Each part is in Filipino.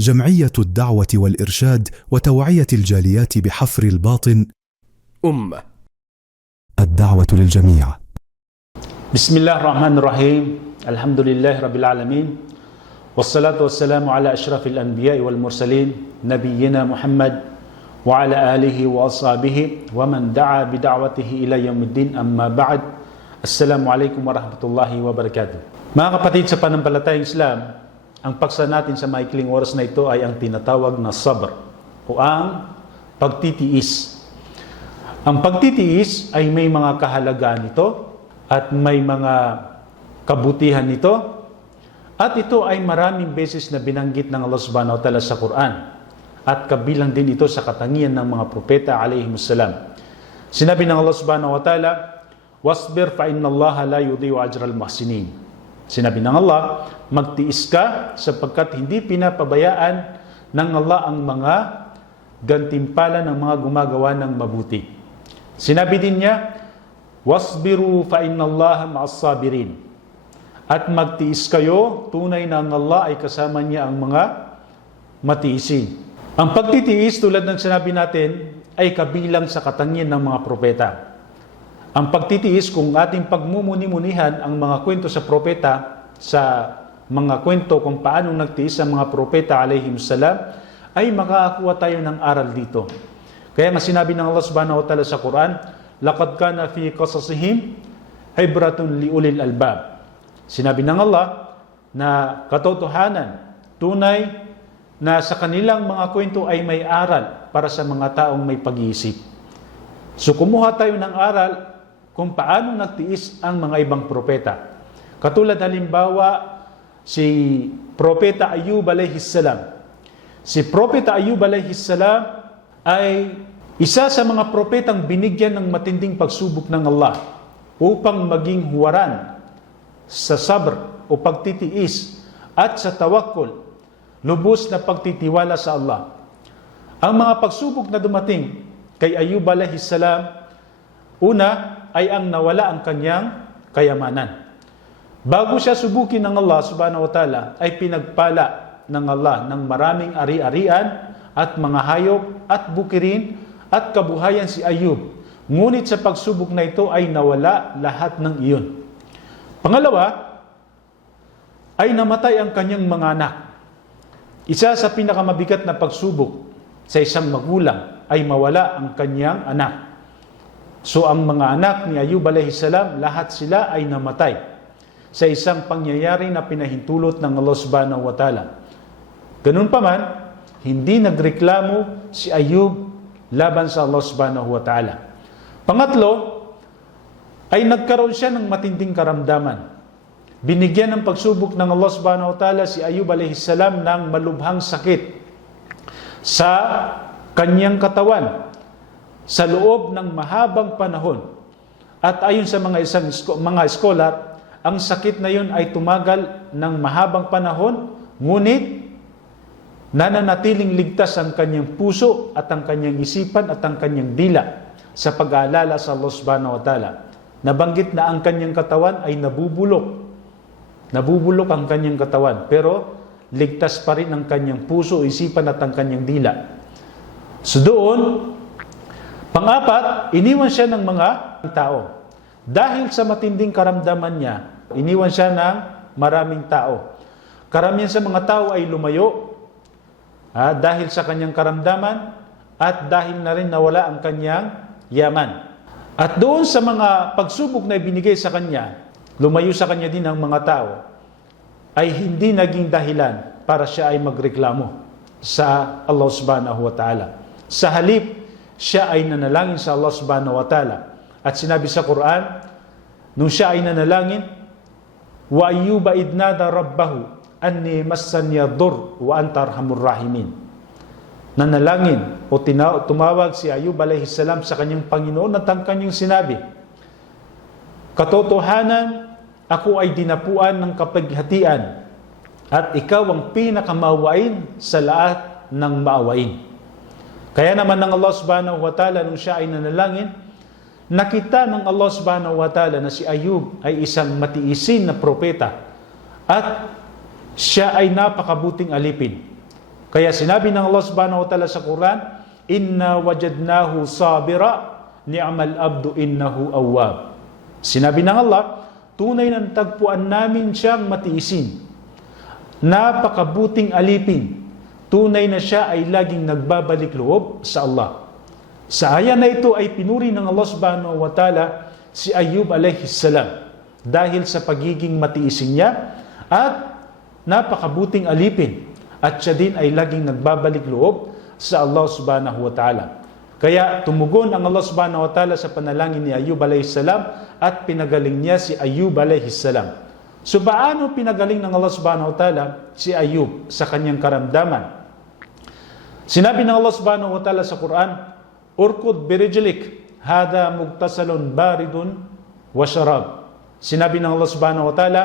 جمعية الدعوة والإرشاد وتوعية الجاليات بحفر الباطن الدعوة للجميع. بسم الله الرحمن الرحيم. الحمد لله رب العالمين، والصلاة والسلام على أشرف الأنبياء والمرسلين نبينا محمد وعلى آله وأصحابه ومن دعا بدعوته إلى يوم الدين. أما بعد. Assalamu alaikum warahmatullahi wabarakatuh. Mga kapatid sa panampalatayang Islam, ang paksa natin sa maikling oras na ito ay ang tinatawag na sabr o ang pagtitiis. Ang pagtitiis ay may mga kahalagaan nito at may mga kabutihan nito, at ito ay maraming beses na binanggit ng Allah subhanahu wa ta'ala sa Quran, at kabilang din ito sa katangian ng mga propeta alayhimussalam. Sinabi ng Allah subhanahu wa ta'ala, "Wasbir fa inna Allah la yudhi'u ajral muhsinin." Sinabi ng Allah, magtiis ka sapagkat hindi pinapabayaan ng Allah ang mga gantimpala ng mga gumagawa ng mabuti. Sinabi din niya, "Wasbiru fa inna Allah ma'as sabirin." At magtiis kayo, tunay na ang Allah ay kasama niya ang mga matiisin. Ang pagtitiis, tulad ng sinabi natin, ay kabilang sa katangian ng mga propeta. Ang pagtitiis, kung ating pagmumuni-munihan ang mga kwento sa propeta, sa mga kwento kung paano nagtiis ang mga propeta alayhimussalam, ay makakakuha tayo ng aral dito. Kaya nga sinabi ng Allah subhanahu wa ta'ala sa Quran, "Laqad kana fi qasasihim ibratun liulil albab." Sinabi ng Allah na katotohanan, tunay na sa kanilang mga kwento ay may aral para sa mga taong may pag-iisip. So kumuha tayo ng aral kung paano nagtiis ang mga ibang propeta. Katulad halimbawa, si Propeta Ayub alayhissalam. Si Propeta Ayub alayhissalam ay isa sa mga propetang binigyan ng matinding pagsubok ng Allah upang maging huwaran sa sabr o pagtitiis at sa tawakkul, lubos na pagtitiwala sa Allah. Ang mga pagsubok na dumating kay Ayub alayhissalam, una ay ang nawala ang kanyang kayamanan. Bago siya subukin ng Allah subhanahu wa ta'ala, ay pinagpala ng Allah ng maraming ari-arian at mga hayop at bukirin at kabuhayan si Ayub. Ngunit sa pagsubok na ito ay nawala lahat ng iyon. Pangalawa, ay namatay ang kanyang mga anak. Isa sa pinakamabigat na pagsubok sa isang magulang ay mawala ang kanyang anak. So ang mga anak ni Ayub alayhissalam, lahat sila ay namatay sa isang pangyayari na pinahintulot ng Allah subhanahu wa ta'ala. Ganun pa man, hindi nagreklamo si Ayub laban sa Allah subhanahu wa ta'ala. Pangatlo, ay nagkaroon siya ng matinding karamdaman. Binigyan ng pagsubok ng Allah subhanahu wa ta'ala si Ayub alayhissalam ng malubhang sakit sa kanyang katawan sa loob ng mahabang panahon. At ayon sa mga scholar, ang sakit na yun ay tumagal ng mahabang panahon, ngunit nananatiling ligtas ang kanyang puso at ang kanyang isipan at ang kanyang dila sa pag-aalala sa Allah subhanahu wa ta'ala. Nabanggit na ang kanyang katawan ay nabubulok. Nabubulok ang kanyang katawan, pero ligtas pa rin ang kanyang puso, isipan at ang kanyang dila. So doon, pang-apat, iniwan siya ng mga tao. Dahil sa matinding karamdaman niya, iniwan siya ng maraming tao. Karamihan sa mga tao ay lumayo dahil sa kanyang karamdaman at dahil na rin nawala ang kanyang yaman. At doon sa mga pagsubok na ibinigay sa kanya, lumayo sa kanya din ang mga tao, ay hindi naging dahilan para siya ay magreklamo sa Allah subhanahu wa ta'ala. Sa halip, siya ay nanalangin sa Allah subhanahu wa ta'ala. At sinabi sa Quran, nung siya ay nanalangin, "Wa ayyuba idnada rabbahu anni massani ad-dur wa anta arhamur rahimin." Nanalangin o tumawag si Ayub alayhissalam sa kanyang Panginoon at ang kanyang sinabi, "Katotohanan, ako ay dinapuan ng kapighatian at ikaw ang pinakamaawain sa lahat ng maawain." Kaya naman ng Allah subhanahu wa ta'ala, nung siya ay nanalangin, nakita ng Allah subhanahu wa ta'ala na si Ayub ay isang matiisin na propeta at siya ay napakabuting alipin. Kaya sinabi ng Allah subhanahu wa ta'ala sa Quran, "Inna wajadnahu sabira, ni'mal abdu innahu awwab." Sinabi ng Allah, tunay ng tagpuan namin siyang matiisin. Napakabuting alipin. Tunay na siya ay laging nagbabalik loob sa Allah. Sa aya na ito ay pinuri ng Allah subhanahu wa ta'ala si Ayub alayhi salam dahil sa pagiging matiisin niya at napakabuting alipin. At siya din ay laging nagbabalik loob sa Allah subhanahu wa ta'ala. Kaya tumugon ang Allah subhanahu wa ta'ala sa panalangin ni Ayub alayhi salam at pinagaling niya si Ayub alayhi salam. So paano pinagaling ng Allah subhanahu wa ta'ala si Ayub sa kanyang karamdaman? Sinabi ng Allah subhanahu wa ta'ala sa Quran, "Urkud birijlik, hada mugtasalun baridun wa syarab." Sinabi ng Allah subhanahu wa ta'ala,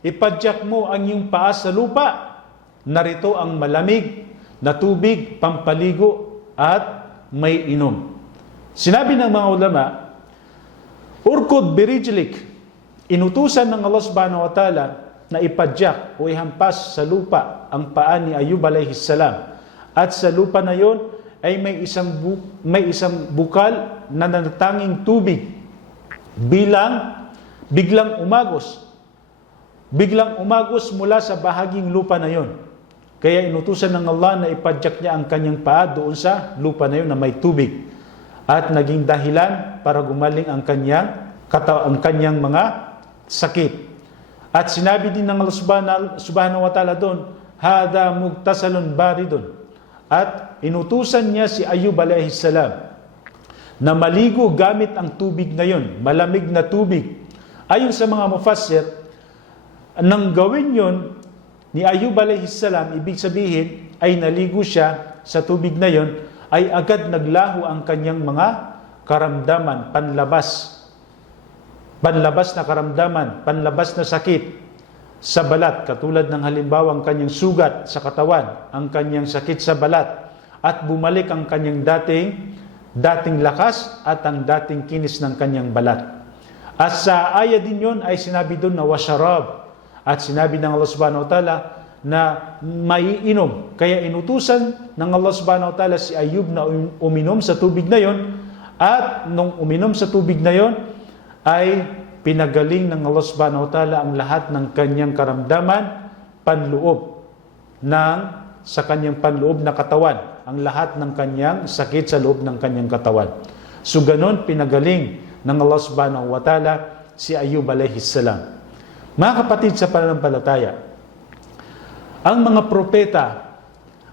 ipadyak mo ang iyong paa sa lupa, narito ang malamig na tubig, pampaligo at may inom. Sinabi ng mga ulama, urkud birijlik, inutusan ng Allah subhanahu wa ta'ala na ipadyak o ihampas sa lupa ang paa ni Ayub alayhi salam. At sa lupa na yon ay may isang bukal na natanging tubig biglang umagos mula sa bahaging lupa na yon. Kaya inutusan ng Allah na ipadyak niya ang kanyang paa doon sa lupa na yun na may tubig. At naging dahilan para gumaling ang kanyang mga sakit. At sinabi din ng Allah subhanahu wa ta'ala doon, "Hada mugtasalun baridun." At inutusan niya si Ayub alayhi salam na maligo gamit ang tubig na yun, malamig na tubig. Ayon sa mga mufassir, nang gawin yun ni Ayub alayhi salam, ibig sabihin ay naligo siya sa tubig na yon, ay agad naglaho ang kanyang mga karamdaman, panlabas na karamdaman, panlabas na sakit sa balat, katulad ng halimbawa ang kanyang sugat sa katawan, ang kanyang sakit sa balat, at bumalik ang kanyang dating lakas at ang dating kinis ng kanyang balat. At sa aya din yon ay sinabi doon na wasyarab. At sinabi ng Allah subhanahu wa ta'ala na maiinom. Kaya inutusan ng Allah subhanahu wa ta'ala si Ayub na uminom sa tubig na yon. At nung uminom sa tubig na yon, ay pinagaling ng Allah subhanahu wa ta'ala ang lahat ng kanyang karamdaman, sa kanyang panloob na katawan. Ang lahat ng kanyang sakit sa loob ng kanyang katawan. So ganon pinagaling ng Allah subhanahu wa ta'ala si Ayub alayhi salam. Mga kapatid sa pananampalataya, ang mga propeta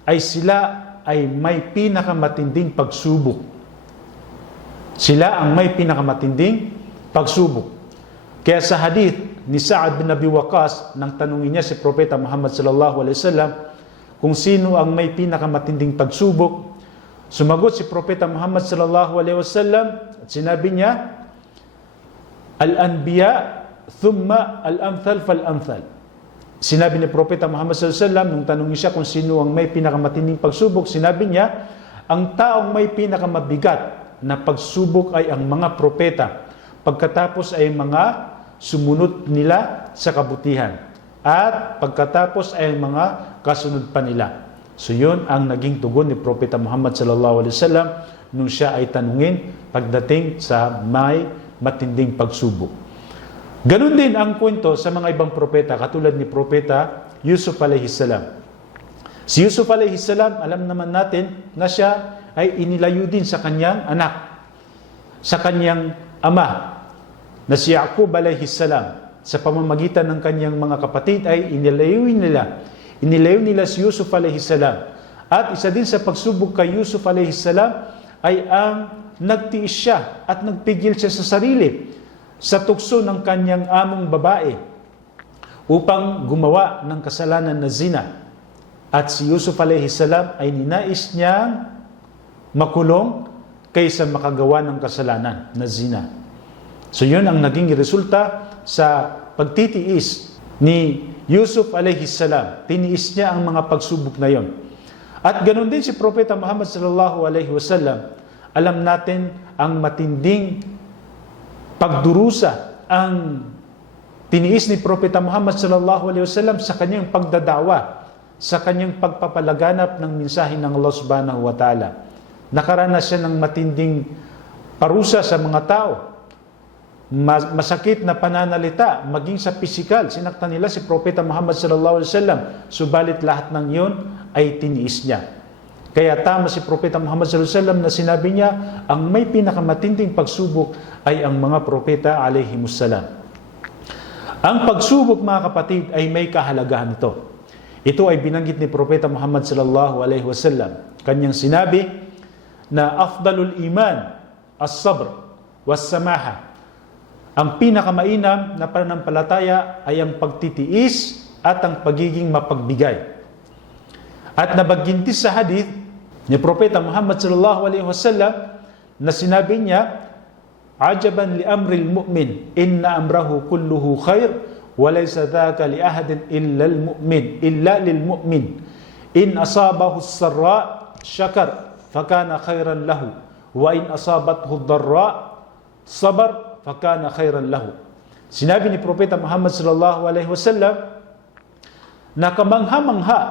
ay may pinakamatinding pagsubok. Sila ang may pinakamatinding pagsubok. Kaya sa hadith ni Sa'ad bin Abi Waqqas, nang tanungin niya si Propeta Muhammad sallallahu alaihi wasallam kung sino ang may pinakamatinding pagsubok, sumagot si Propeta Muhammad sallallahu alaihi wasallam at sinabi niya, "Al-anbiya thumma al-amthal fal-amthal." Sinabi ni Propeta Muhammad sallallahu alaihi wasallam nung tanungin siya kung sino ang may pinakamatinding pagsubok, sinabi niya, ang taong may pinakamabigat na pagsubok ay ang mga propeta. Pagkatapos ay mga sumunod nila sa kabutihan. At pagkatapos ay mga kasunod pa nila. So yun ang naging tugon ni Propeta Muhammad sallallahu alaihi wasallam nung siya ay tanungin pagdating sa may matinding pagsubok. Ganun din ang kwento sa mga ibang propeta, katulad ni Propeta Yusuf alayhi salam. Si Yusuf alayhi salam, alam naman natin na siya ay inilayo din sa kanyang anak, sa kanyang ama, na si Yaqub alayhi salam. Sa pamamagitan ng kanyang mga kapatid ay inilayo nila si Yusuf alayhi salam. At isa din sa pagsubok kay Yusuf alayhi salam ay ang nagtiis siya at nagpigil siya sa sarili sa tukso ng kanyang among babae upang gumawa ng kasalanan na zina. At si Yusuf alayhi salam ay ninais niyang makulong kaysa makagawa ng kasalanan na zina. So yun ang naging resulta sa pagtitiis ni Yusuf alayhi salam. Tiniis niya ang mga pagsubok na yon. At ganoon din si Propeta Muhammad sallallahu alaihi wasallam. Alam natin ang matinding pagdurusa ang tiniis ni Propeta Muhammad sallallahu alaihi wasallam sa kanyang pagdadawa sa kanyang pagpapalaganap ng mensahe ng Allah subhanahu wa ta'ala. Nakaranas siya ng matinding parusa sa mga tao. Masakit na pananalita, maging sa pisikal. Sinaktan nila si Propeta Muhammad sallallahu alaihi wasallam. Subalit lahat ng yun ay tiniis niya. Kaya tama si Propeta Muhammad sallallahu alaihi wasallam na sinabi niya, ang may pinakamatinding pagsubok ay ang mga propeta alaihimussalam. Ang pagsubok, mga kapatid, ay may kahalagahan ito. Ito ay binanggit ni Propeta Muhammad sallallahu alaihi wasallam. Kanyang sinabi na afdalul iman as-sabr was-samaha. Ang pinakamainam na pananampalataya ay ang pagtitiis at ang pagiging mapagbigay. At nabagintis sa hadith ni Propeta Muhammad sallallahu alaihi wasallam na sinabi niya, ajaban li amril mu'min, inna amrahu kulluhu khair, wa laysa dhaka li ahadin illa lil mu'min. In asabahu as-sarra syakar fakana khairan lahu, wa in asabathu ad-dharra sabar fakana khairan lahu. Sinabi ni Propeta Muhammad sallallahu alaihi wasallam na kamangha-mangha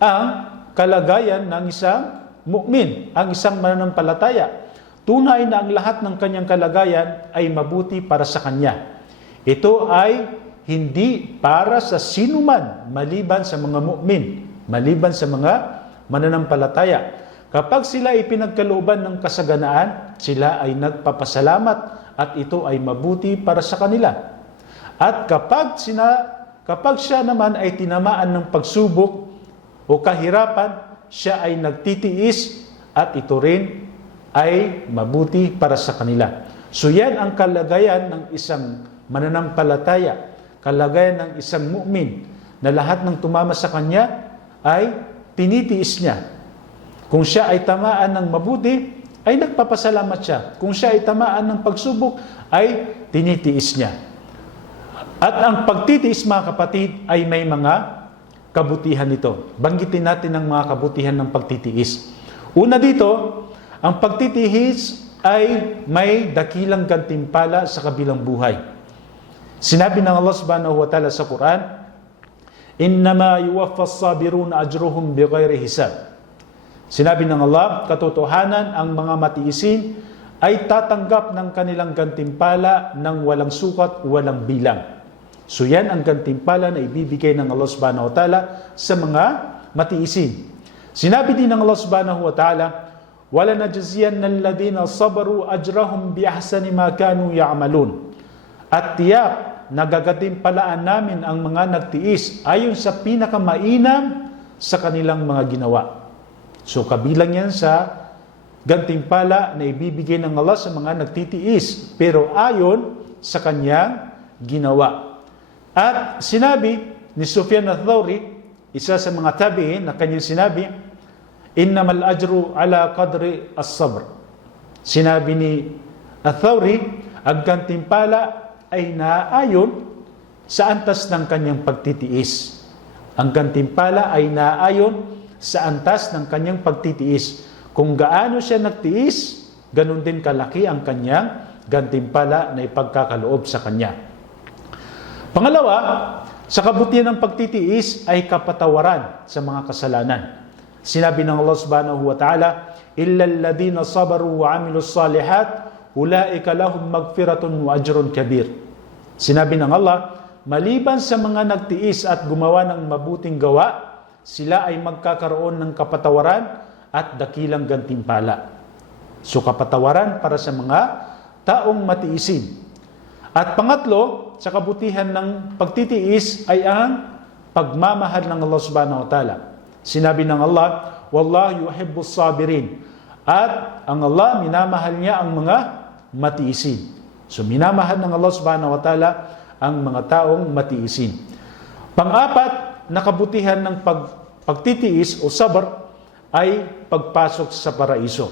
ang kalagayan ng isang mu'min, ang isang mananampalataya. Tunay na ang lahat ng kanyang kalagayan ay mabuti para sa kanya. Ito ay hindi para sa sinuman maliban sa mga mu'min, maliban sa mga mananampalataya. Kapag sila ay pinagkalooban ng kasaganaan, sila ay nagpapasalamat at ito ay mabuti para sa kanila. At kapag siya naman ay tinamaan ng pagsubok o kahirapan, siya ay nagtitiis at ito rin ay mabuti para sa kanila. So yan ang kalagayan ng isang mananampalataya, kalagayan ng isang mu'min, na lahat ng tumama sa kanya ay tinitiis niya. Kung siya ay tamaan ng mabuti, ay nagpapasalamat siya. Kung siya ay tamaan ng pagsubok, ay tinitiis niya. At ang pagtitiis, mga kapatid, ay may mga kabutihan nito. Banggitin natin ang mga kabutihan ng pagtitiis. Una dito, ang pagtitiis ay may dakilang gantimpala sa kabilang buhay. Sinabi ng Allah subhanahu wa ta'ala sa Quran, innama yuwaffas sabiruna ajruhum bighairi hisab. Sinabi ng Allah, katotohanan, ang mga matiisin ay tatanggap ng kanilang gantimpala ng walang sukat, walang bilang. So yan ang gantimpala na ibibigay ng Allah subhanahu wa ta'ala sa mga matiisin. Sinabi din ng Allah subhanahu wa ta'ala, wala najziyanna alladhina sabaru ajrahum biahsani ma kanu ya'malun. At tiyak, nagagatimpalaan namin ang mga nagtiis ayon sa pinakamainam sa kanilang mga ginawa. So kabilang yan sa gantimpala na ibibigay ng Allah sa mga nagtitiis, pero ayon sa kanyang ginawa. At sinabi ni Sufyan al-Thawri, isa sa mga tabi'in, na kanyang sinabi, innamal ajru ala qadri as-sabr. Sinabi ni al-Thawri, ang gantimpala ay naayon sa antas ng kanyang pagtitiis. Ang gantimpala ay naayon sa antas ng kanyang pagtitiis. Kung gaano siya nagtiis, ganun din kalaki ang kanyang gantimpala na ipagkakaloob sa kanya. Pangalawa, sa kabutihan ng pagtitiis ay kapatawaran sa mga kasalanan. Sinabi ng Allah subhanahu wa ta'ala, illal ladina sabaru wa amilus salihat, ulaika lahum magfiratun wa ajrun kabir. Sinabi ng Allah, maliban sa mga nagtiis at gumawa ng mabuting gawa, sila ay magkakaroon ng kapatawaran at dakilang gantimpala. So kapatawaran para sa mga taong matiisin. At pangatlo, sa kabutihan ng pagtitiis ay ang pagmamahal ng Allah subhanahu wa ta'ala. Sinabi ng Allah, wallahu yuhibbus sabirin. At ang Allah, minamahal niya ang mga matiisin. So minamahal ng Allah subhanahu wa ta'ala ang mga taong matiisin. Pang-apat, na kabutihan ng pagtitiis o sabr ay pagpasok sa paraiso.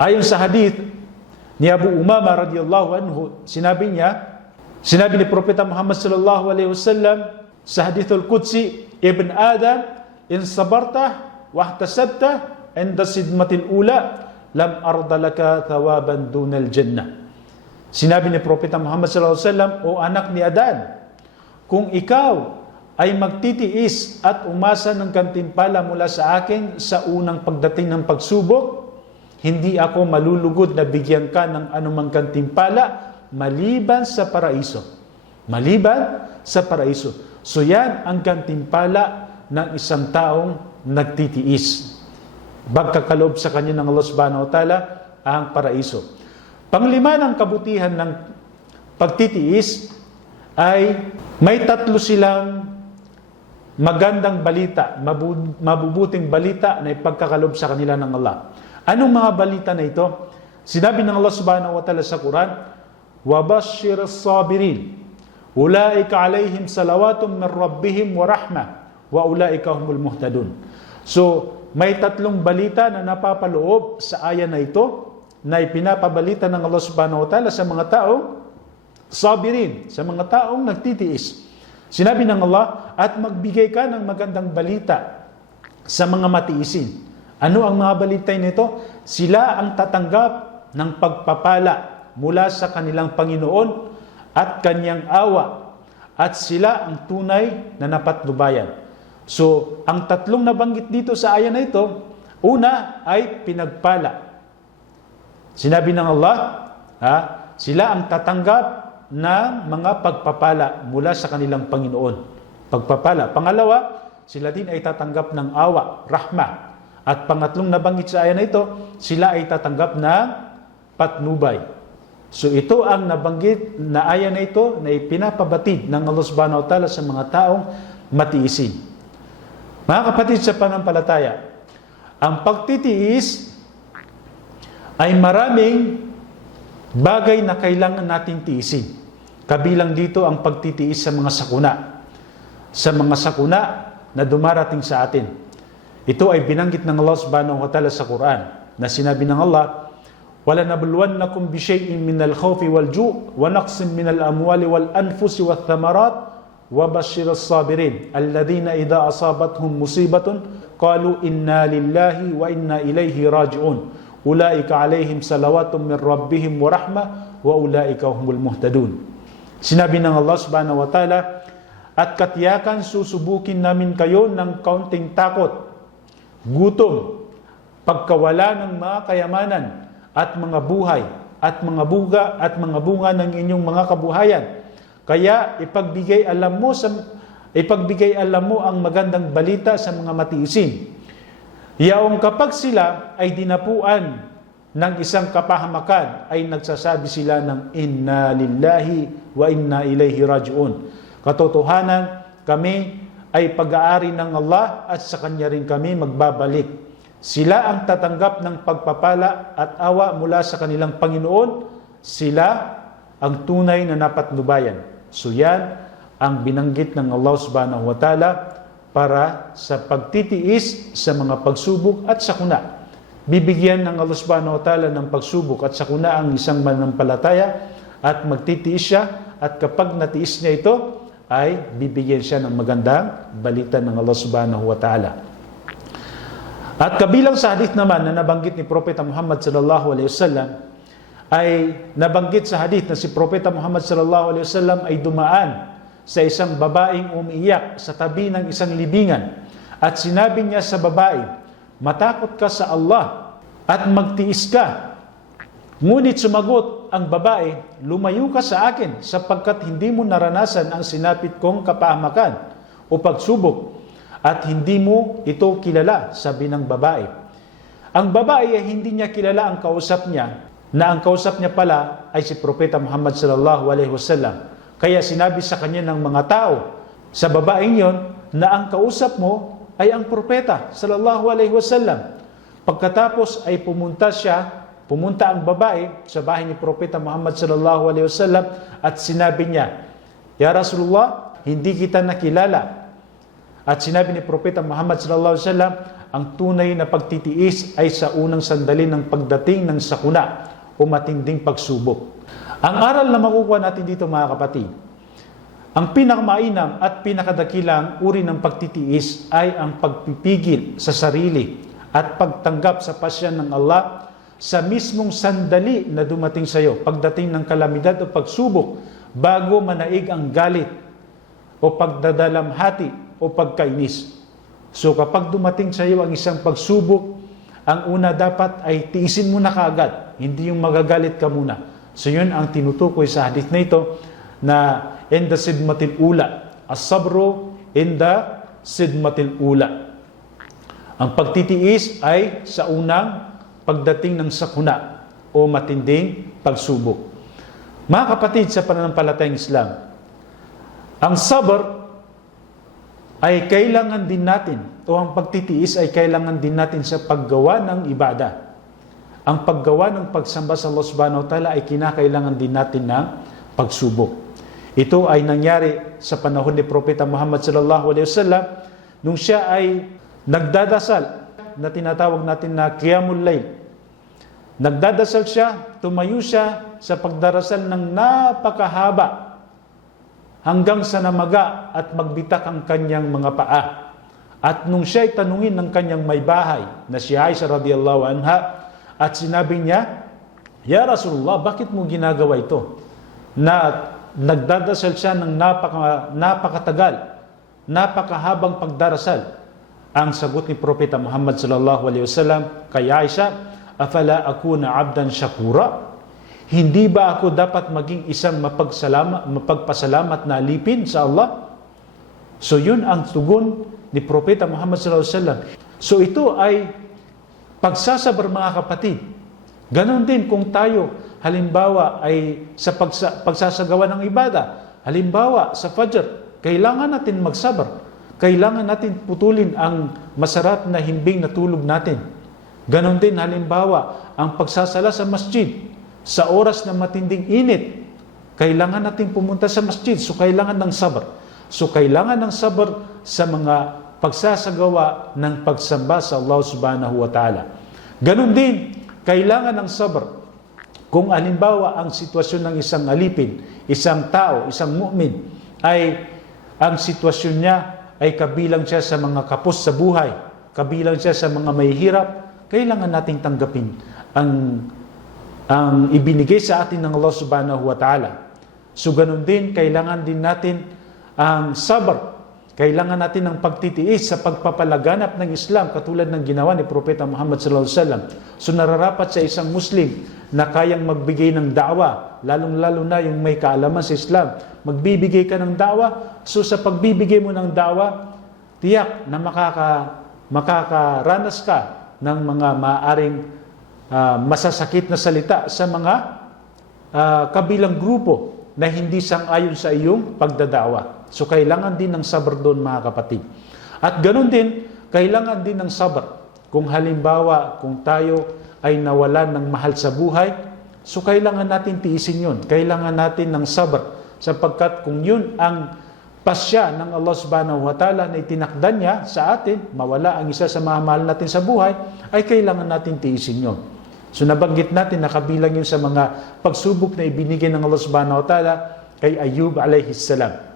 Ayon sa hadith ni Abu Umama radhiyallahu anhu, sinabi ni Propeta Muhammad sallallahu alaihi wasallam sa hadithul Qudsi, Ibn Adam, in sabarta wa ihtasabta inda sidmatil ula, lam arda laka thawaban dunal jannah. Sinabi ni Propeta Muhammad sallallahu alaihi wasallam, o anak ni Adan, kung ikaw ay magtitiis at umasa ng gantimpala mula sa akin sa unang pagdating ng pagsubok, hindi ako malulugod na bigyan ka ng anumang gantimpala maliban sa paraiso. Maliban sa paraiso. So yan ang gantimpala ng isang taong nagtitiis. Pagkakaloob sa kanya ng Allah subhanahu wa ta'ala ang paraiso. Panglima ng kabutihan ng pagtitiis ay may tatlo silang magandang balita, mabubuting balita na ipagkakalob sa kanila ng Allah. Anong mga balita na ito? Sinabi ng Allah subhanahu wa ta'ala sa Quran, وَبَشِّرَ الصَّابِرِينَ أُولَٰئِكَ عَلَيْهِمْ صَلَوَاتٌ مِّن رَّبِّهِمْ وَرَحْمَةٌ وَأُولَٰئِكَ هُمُ الْمُهْتَدُونَ. So, may tatlong balita na napapaloob sa aya na ito na ipinapabalita ng Allah subhanahu wa ta'ala sa mga taong sabirin, sa mga taong nagtitiis. Sinabi ng Allah, at magbigay ka ng magandang balita sa mga matiisin. Ano ang mga balita nito? Sila ang tatanggap ng pagpapala mula sa kanilang Panginoon at kanyang awa, at sila ang tunay na napatnubayan. So, ang tatlong nabanggit dito sa aya na ito, una ay pinagpala. Sinabi ng Allah, sila ang tatanggap ng mga pagpapala mula sa kanilang Panginoon. Pagpapala. Pangalawa, sila din ay tatanggap ng awa, rahmah. At pangatlong nabanggit sa aya na ito, sila ay tatanggap ng patnubay. So ito ang nabanggit na aya na ito na ipinapabatid ng Allah subhanahu wa ta'ala sa mga taong matiisin. Mga kapatid sa panampalataya, ang pagtitiis ay maraming bagay na kailangan nating tiisin. Kabilang dito ang pagtitiis sa mga sakuna. Sa mga sakuna na dumarating sa atin. Ito ay binanggit ng Allah subhanahu wa ta'ala sa Quran na sinabi ng Allah, وَلَنَبْلُوَنَّكُمْ بِشَيْءٍ مِّنَ الْخَوْفِ وَالْجُوعِ وَنَقْصٍ مِّنَ الْأَمْوَالِ وَالْأَنفُسِ وَالثَّمَرَاتِ وَبَشِّرِ الصَّابِرِينَ الَّذِينَ إِذَا أَصَابَتْهُمْ مُصِيبَةٌ قَالُوا إِنَّا لِلَّهِ وَإِنَّا إِلَيْهِ راجعون أُولَٰئِكَ عَلَيْهِمْ صَلَوَاتٌ مِّن رَّبِّهِمْ وَرَحْمَةٌ وَأُولَٰئِكَ هُمُ الْمُهْتَدُونَ. Sinabi ng Allah subhanahu wa ta'ala, at katiyakan susubukin namin kayo ng kaunting takot, gutom, pagkawala ng mga kayamanan at mga buhay at mga bunga ng inyong mga kabuhayan. Kaya ipagbigay alam mo ang magandang balita sa mga matiisin. Yaong kapag sila ay dinapuan ng isang kapahamakan, ay nagsasabi sila ng inna lillahi wa inna ilayhi raji'un. Katotohanan, kami ay pag-aari ng Allah at sa Kanya rin kami magbabalik. Sila ang tatanggap ng pagpapala at awa mula sa kanilang Panginoon. Sila ang tunay na napatnubayan. So yan ang binanggit ng Allah subhanahu wa ta'ala para sa pagtitiis sa mga pagsubok at sakuna. Bibigyan ng Allah subhanahu wa ta'ala ng pagsubok at sakuna ang isang mananampalataya at magtitiis siya, at kapag natiis niya ito, ay bibigyan siya ng magandang balita ng Allah subhanahu wa ta'ala. At kabilang sa hadith naman na nabanggit ni Propeta Muhammad sallallahu alaihi wasallam, ay nabanggit sa hadith na si Propeta Muhammad sallallahu alaihi wasallam ay dumaan sa isang babaeng umiiyak sa tabi ng isang libingan, at sinabi niya sa babae, matakot ka sa Allah at magtiis ka. Ngunit sumagot ang babae, lumayo ka sa akin sapagkat hindi mo naranasan ang sinapit kong kapahamakan o pagsubok at hindi mo ito kilala, sabi ng babae. Ang babae ay hindi niya kilala ang kausap niya, na ang kausap niya pala ay si Propeta Muhammad sallallahu alaihi wasallam. Kaya sinabi sa kanya ng mga tao sa babaeng yon na ang kausap mo ay ang Propeta sallallahu alaihi wasallam. Pagkatapos ay pumunta ang babae sa bahay ni Propeta Muhammad sallallahu alaihi wasallam at sinabi niya, Ya Rasulullah, hindi kita nakilala. At sinabi ni Propeta Muhammad sallallahu alaihi wasallam, ang tunay na pagtitiis ay sa unang sandali ng pagdating ng sakuna o matinding pagsubok. Ang aral na makukuha natin dito, mga kapatid, ang pinakamainam at pinakadakilang uri ng pagtitiis ay ang pagpipigil sa sarili at pagtanggap sa pasyan ng Allah sa mismong sandali na dumating sa iyo, pagdating ng kalamidad o pagsubok, bago manaig ang galit o pagdadalamhati o pagkainis. So kapag dumating sa iyo ang isang pagsubok, ang una dapat ay tiisin mo na kaagad, hindi yung magagalit ka muna. So yun ang tinutukoy sa hadith na ito na in the sidmatil ula, as-sabru in the sidmatil ula. Ang pagtitiis ay sa unang pagdating ng sakuna o matinding pagsubok. Mga kapatid sa pananampalatayang Islam, ang sabr ay kailangan din natin, o ang pagtitiis ay kailangan din natin sa paggawa ng ibada. Ang paggawa ng pagsamba sa Allah subhanahu wa ta'ala ay kinakailangan din natin ng pagsubok. Ito ay nangyari sa panahon ni Propeta Muhammad sallallahu alaihi wasallam nung siya ay nagdadasal na tinatawag natin na Qiyamul Layl. Nagdadasal siya, tumayo siya sa pagdarasal ng napakahaba hanggang sa namaga at magbitak ang kanyang mga paa. At nung siya'y tanungin ng kanyang may bahay na si Aisha radhiyallahu anha, at sinabi niya, "Ya Rasulullah, bakit mo ginagawa ito?" Na nagdadasal siya ng napakatagal, napakahabang pagdarasal. Ang sagot ni Propeta Muhammad sallallahu alaihi wasallam kay Aisha, "Afala akuna abdan shakura?" Hindi ba ako dapat maging isang mapagpasalamat na alipin sa Allah? So yun ang tugon ni Propeta Muhammad sallallahu alaihi wasallam. So ito ay pagsasabar, mga kapatid. Ganon din kung tayo halimbawa ay sa pagsasagawa ng ibada, halimbawa sa Fajr, kailangan natin magsabar. Kailangan natin putulin ang masarap na himbing na tulog natin. Ganon din halimbawa ang pagsasala sa masjid. Sa oras na matinding init, kailangan natin pumunta sa masjid. So kailangan ng sabar. So kailangan ng sabar sa mga pagsasagawa ng pagsamba sa Allah subhanahu wa ta'ala. Ganon din, kailangan ng sabar kung halimbawa ang sitwasyon ng isang alipin, isang tao, isang mu'min, ay ang sitwasyon niya ay kabilang siya sa mga kapos sa buhay, kabilang siya sa mga mahihirap, kailangan nating tanggapin ang ibinigay sa atin ng Allah subhanahu wa ta'ala. So ganun din, kailangan din natin ang sabar. Kailangan natin ng pagtitiis sa pagpapalaganap ng Islam katulad ng ginawa ni Propeta Muhammad sallallahu alaihi wasallam. So nararapat sa isang Muslim na kayang magbigay ng da'wa, lalong-lalo na yung may kaalaman sa Islam. Magbibigay ka ng da'wa, so sa pagbibigay mo ng da'wa, tiyak na makakaranas ka ng mga maaring masasakit na salita sa mga kabilang grupo na hindi sang-ayon sa iyong pagdadawa. So kailangan din ng sabar doon, mga kapatid. At ganoon din, kailangan din ng sabar. Kung halimbawa, kung tayo ay nawalan ng mahal sa buhay, so kailangan natin tiisin yun. Kailangan natin ng sabar. Sapagkat kung yun ang pasya ng Allah subhanahu wa ta'ala na itinakdan niya sa atin, mawala ang isa sa mga mahal natin sa buhay, ay kailangan natin tiisin yun. So nabanggit natin na kabilang yun sa mga pagsubok na ibinigay ng Allah subhanahu wa ta'ala kay Ayub alayhi salam.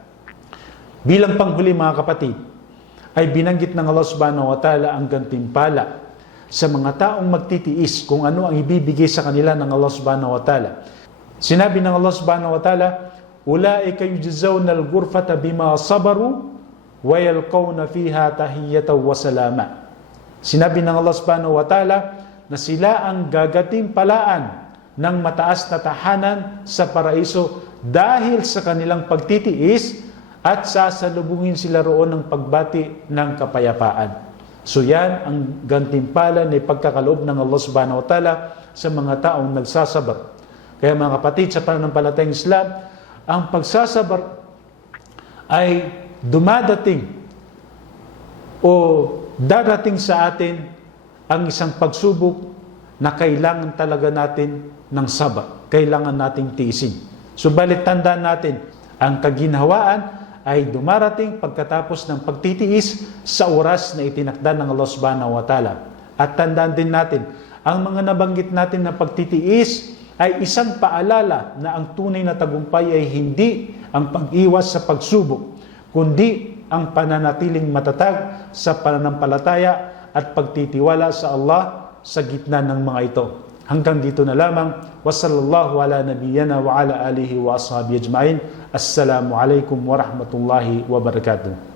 Bilang panghuli, mga kapatid, ay binanggit ng Allah subhanahu wa ta'ala ang gantimpala sa mga taong magtitiis kung ano ang ibibigay sa kanila ng Allah subhanahu wa ta'ala. Sinabi ng Allah subhanahu wa ta'ala, "Ulaika yujzawna al-ghurfata bima sabaru wa yalqawna fiha tahiyatan wa salama." Sinabi ng Allah subhanahu wa ta'ala na sila ang gagatimpalaan ng mataas na tahanan sa paraiso dahil sa kanilang pagtitiis at sasalubungin sila roon ng pagbati ng kapayapaan. So yan ang gantimpala ni pagkakaloob ng Allah subhanahu wa ta'ala sa mga taong nagsasabar. Kaya mga kapatid, sa pananampalatayang Islam, ang pagsasabar ay dumadating o darating sa atin ang isang pagsubok na kailangan talaga natin ng sabar. Kailangan nating tiisin. Subalit tandaan natin, ang kaginhawaan ay dumarating pagkatapos ng pagtitiis sa oras na itinakda ng Allah subhanahu wa ta'ala. At tandaan din natin, ang mga nabanggit natin na pagtitiis ay isang paalala na ang tunay na tagumpay ay hindi ang pag-iwas sa pagsubok, kundi ang pananatiling matatag sa pananampalataya at pagtitiwala sa Allah sa gitna ng mga ito. Hanggang dito na lamang. Wassallallahu ala nabiyyina wa ala alihi wa ashabihi ajma'in. Assalamu alaikum warahmatullahi wabarakatuh.